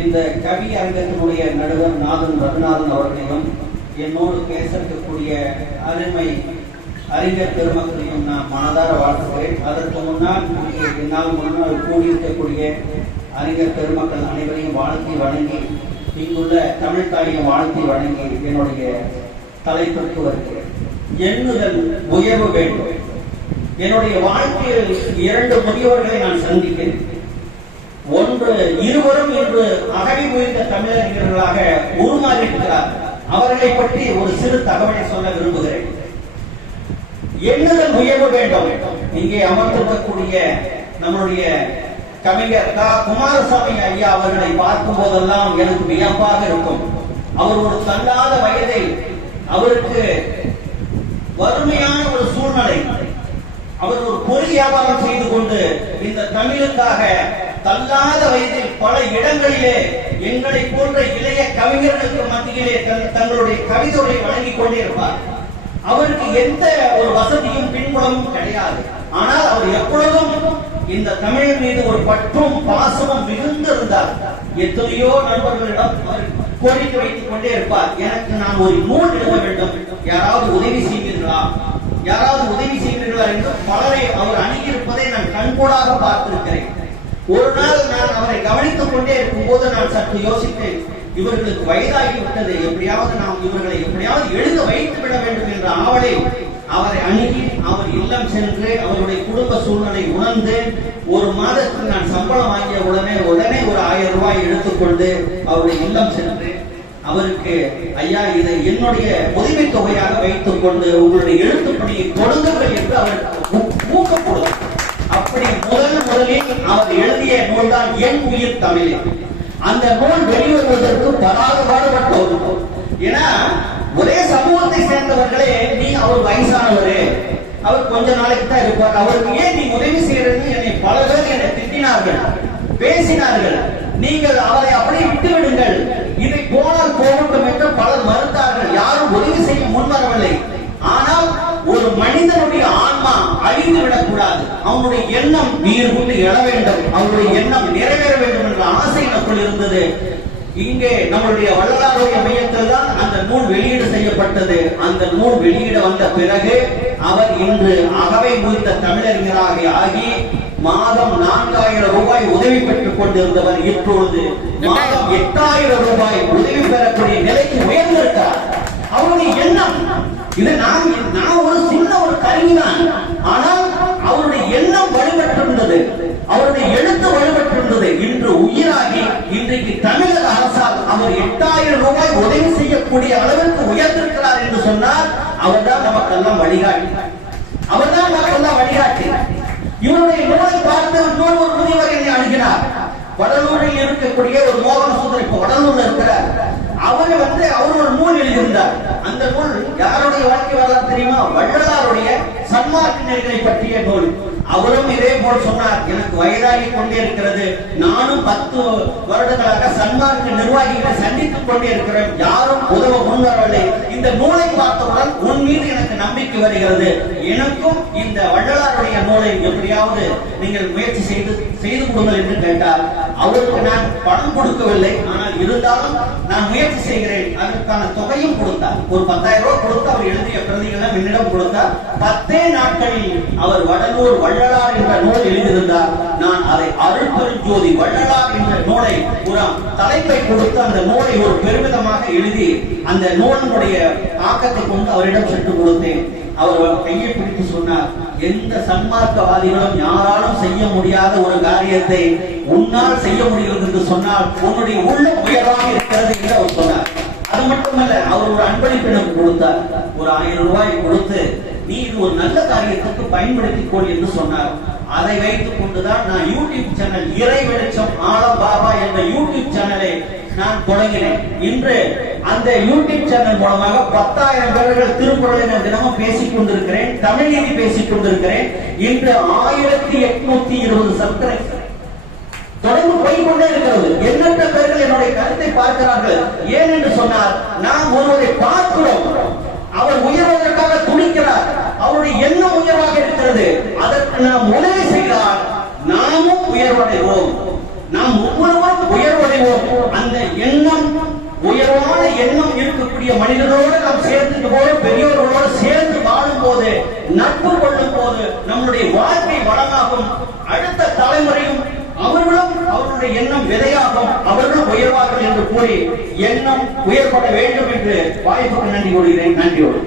இந்த கவி அரங்கத்தினுடைய நடுவர் நாதன் ரகுநாதன் அவர்களையும் என்னோடு பேசக்கூடிய அருமை அறிஞர் பெருமக்களையும் நான் மனதார வாழ்த்துகிறேன். அதற்கு முன்னால் என்னால் முன்னால் கூடியிருக்கக்கூடிய அறிஞர் பெருமக்கள் அனைவரையும் வாழ்த்தி வழங்கி இங்குள்ள தமிழ் தாயும் வாழ்த்தி வழங்கி என்னுடைய தலைப்பிற்கு வருகிறேன். எண்ணுதல் உயர்வு வேண்டும். என்னுடைய வாழ்க்கையில் இரண்டு முதியவர்களை நான் சந்திக்கிறேன். ஒன்று இருவரும் இன்று அகவி முயன்ற தமிழறிஞர்களாக உருமாறியிருக்கிறார் அவர்களை பற்றி ஒரு சிறு தகவலை சொல்ல விரும்புகிறேன். எண்ணுதல் முயல வேண்டும். இங்கே அமர்ந்திருக்கக்கூடிய நம்முடைய கவிஞர் தா குமாரசாமி ஐயா அவர்களை பார்க்கும் போதெல்லாம் எனக்கு வியப்பாக இருக்கும். அவர் ஒரு தள்ளாத வயதை அவருக்கு வறுமையான ஒரு சூழ்நிலை. அவர் ஒரு பொறி வியாபாரம் செய்து கொண்டு இந்த தமிழுக்காக தள்ளாத வயதில் பல இடங்களிலே எங்களை போன்ற இளைய கவிஞர்களுக்கு மத்தியிலே தன்- தங்களுடைய கவிதைகளை வழங்கிக் கொண்டே இருப்பார். அவருக்கு எந்த ஒரு வசதியும் பின்புலமும் கிடையாது. ஆனால் அவர் எப்பொழுதும் இந்த தமிழ் மீது ஒரு பற்றும் பாசமும் மிகுந்திருந்தார். எத்தனையோ நண்பர்களிடம் கோரிக்கை வைத்துக் கொண்டே இருப்பார். எனக்கு நான் ஒரு நூல் எழுத வேண்டும். யாராவது உதவி செய்வீர்களா? யாராவது உதவி செய்வீர்களா என்று பலரை அவர் அணுகியிருப்பதை நான் கண்கூடாக பார்த்திருக்கிறேன். ஒரு நாள் நான் அவரை கவனித்துக் கொண்டே இருக்கும் போது நான் சற்று யோசித்தேன் இவர்களுக்கு வயதாகி விட்டது. எப்படியாவது நாம் இவர்களை எப்படியாவது எழுத வைத்து விட வேண்டும் என்ற ஆவலை அவரை அணுகி அவர் இல்லம் சென்று அவருடைய குடும்ப சூழ்நிலை உணர்ந்து ஒரு மாதத்துக்கு நான் சம்பளம் வாங்கிய உடனே உடனே ஒரு ஆயிரம் ரூபாய் எடுத்துக்கொண்டு அவருடைய இல்லம் சென்று அவருக்கு ஐயா இதை என்னுடைய உதவி தொகையாக வைத்துக் கொண்டு உங்களுடைய எழுத்து தொடங்குங்கள் என்று அவர் அப்படி முதல் முதலில் அவர் எழுதிய நூல் தான் என் உயிர் தமிழ். அந்த நூல் வெளிவருவதற்கு பராக பாடுபட்ட ஒரு நூல் ஏன்னா ஒரே சமூகத்தை சேர்ந்தவர்களே நீ அவர் வயசானவரு. அவர் கொஞ்ச நாளைக்கு தான் இருப்பார். அவருக்கு ஏன் நீ உதவி செய்யறது என்னை பல பேர் என்னை திட்டினார்கள் பேசினார்கள். நீங்கள் அவரை அப்படியே விட்டு விடுங்கள் இதை போனால் போகட்டும் என்று பலர் மறுத்தார்கள். யாரும் உதவி செய்ய முன்வரவில்லை. ஆனால் ஒரு மனிதனுடைய ஆன்மா அழிந்து விடக்கூடாது அவனுடைய எண்ணம் நீர் கொண்டு எழ வேண்டும். அவனுடைய எண்ணம் நிறைவேற வேண்டும் என்ற ஆசை நமக்குள் இருந்தது. இங்கே நம்மளுடைய வள்ளலாருடைய மையத்தில் தான் அந்த நூல் வெளியீடு செய்யப்பட்டது. அந்த நூல் வெளியிட வந்த பிறகு அவர் இன்று அகவை முடித்த தமிழறிஞராக ஆகி மாதம் நான்காயிரம் ரூபாய் உதவி பெற்றுக் கொண்டிருந்தவர் இப்பொழுது மாதம் எட்டாயிரம் ரூபாய் உதவி பெறக்கூடிய நிலைக்கு உயர்ந்திருக்கிறார். அவருடைய எண்ணம் இது நான் நான் ஒரு சின்ன ஒரு கருவிதான். ஆனால் அவருடைய எண்ணம் வலுப்பெற்றிருந்தது. அவருடைய எழுத்து வலுப்பெற்றிருந்தது. இன்று உயிராகி இன்றைக்கு தமிழக அரசால் அவர் எட்டாயிரம் ரூபாய் உதவி செய்யக்கூடிய அளவிற்கு உயர்ந்திருக்கிறார் என்று சொன்னால் அவர்தான் நமக்கெல்லாம் வழிகாட்டி. அவர்தான் நமக்கெல்லாம் வழிகாட்டி. இவருடைய நூலை பார்த்து இன்னொரு ஒரு முனிவர் என்னை அணுகினார். வடலூரில் இருக்கக்கூடிய ஒரு மோகன சுந்தர் இப்ப வடலூர்ல இருக்கிறார். அவர் வந்து அவர் ஒரு நூல் எழுதியிருந்தார். அந்த நூல் யாருடைய வாழ்க்கை வரலாறு தெரியுமா? வள்ளலாருடைய சன்மார்க்கினர்களை பற்றிய நூல் அவரும் இதே போல் சொன்னார் எனக்கு வயதாகி கொண்டே இருக்கிறது. நானும் பத்து வருடங்களாக சன்மார்க்க நிர்வாகிகளை சந்தித்துக் கொண்டே இருக்கிறேன். யாரும் உதவ முன்வரவில்லை. இந்த நூலை பார்த்தவுடன் உன் மீது எனக்கு நம்பிக்கை வருகிறது. எனக்கும் இந்த வள்ளலாருடைய நூலை எப்படியாவது நீங்கள் முயற்சி செய்து செய்து கொடுங்கள் என்று கேட்டார். அவருக்கு நான் பணம் கொடுக்கவில்லை. ஆனால் இருந்தாலும் நான் முயற்சி செய்கிறேன். அதற்கான தொகையும் கொடுத்தார். ஒரு பத்தாயிரம் ரூபாய் கொடுத்து அவர் என்னிடம் கொடுத்தார் பத்தே நாட்களில் அவர் வடலூர் வள்ளலார் என்ற நூல் எழுதியிருந்தார். நான் அதை அருள்பெருஞ்சோதி வள்ளலார் என்ற நூலை ஒரு தலைப்பை கொடுத்து அந்த நூலை ஒரு பெருமிதமாக எழுதி அந்த நூலினுடைய ஆக்கத்தை கொண்டு அவரிடம் சென்று கொடுத்தேன். அவர் கையை பிடித்து சொன்னார் எந்த சன்மார்க்கவாதிகளும் யாராலும் செய்ய முடியாத ஒரு காரியத்தை உன்னால் செய்ய முடிகிறது என்று சொன்னால் உன்னுடைய உள்ள உயர்வாக இருக்கிறது என்று அவர் சொன்னார். அது மட்டுமல்ல அவர் ஒரு அன்பளிப்பு எனக்கு கொடுத்தார். ஒரு ஆயிரம் ரூபாய் கொடுத்து நீ இது ஒரு நல்ல காரியத்துக்கு பயன்படுத்திக் கொள் என்று சொன்னார். அதை வைத்துக் கொண்டுதான் நான் யூடியூப் சேனல் இறை வெளிச்சம் ஆலம் பாபா என்ற யூடியூப் சேனலை நான் தொடங்கினேன். இன்று அந்த யூடியூப் சேனல் மூலமாக பத்தாயிரம் பேர்கள் திருக்குறளை தினமும் பேசிக் கொண்டிருக்கிறேன் தமிழ் பேசிக் கொண்டிருக்கிறேன். இன்று ஆயிரத்தி எட்நூத்தி இருபது சப்ஸ்கிரைப் கொண்டே இருக்கிறது. எண்ணற்ற பேர்கள் என்னுடைய கருத்தை பார்க்கிறார்கள். ஏன் என்று சொன்னால் நாம் ஒருவரை பார்க்கிறோம். அவர் உயர்வதற்காக துணிக்கிறார். அவருடைய எண்ணம் உயர்வாக இருக்கிறது. அதற்கு நாம் உதவி செய்தால் நாமும் உயர்வடைவோம். நாம் ஒவ்வொருவரும் உயர்வடைவோம். அந்த எண்ணம் உயர்வான எண்ணம் இருக்கக்கூடிய மனிதரோடு நாம் சேர்ந்து போது பெரியவர்களோடு சேர்ந்து வாழும் போது நட்பு கொள்ளும் போது நம்முடைய வாழ்க்கை வளமாகும். அவர்களுடைய எண்ணம் விதையாகும் அவர்கள் உயர்வார்கள் என்று கூறி எண்ணம் உயர்பட வேண்டும் என்று வாய்ப்புக்கு நன்றி கொள்கிறேன் நன்றியோடு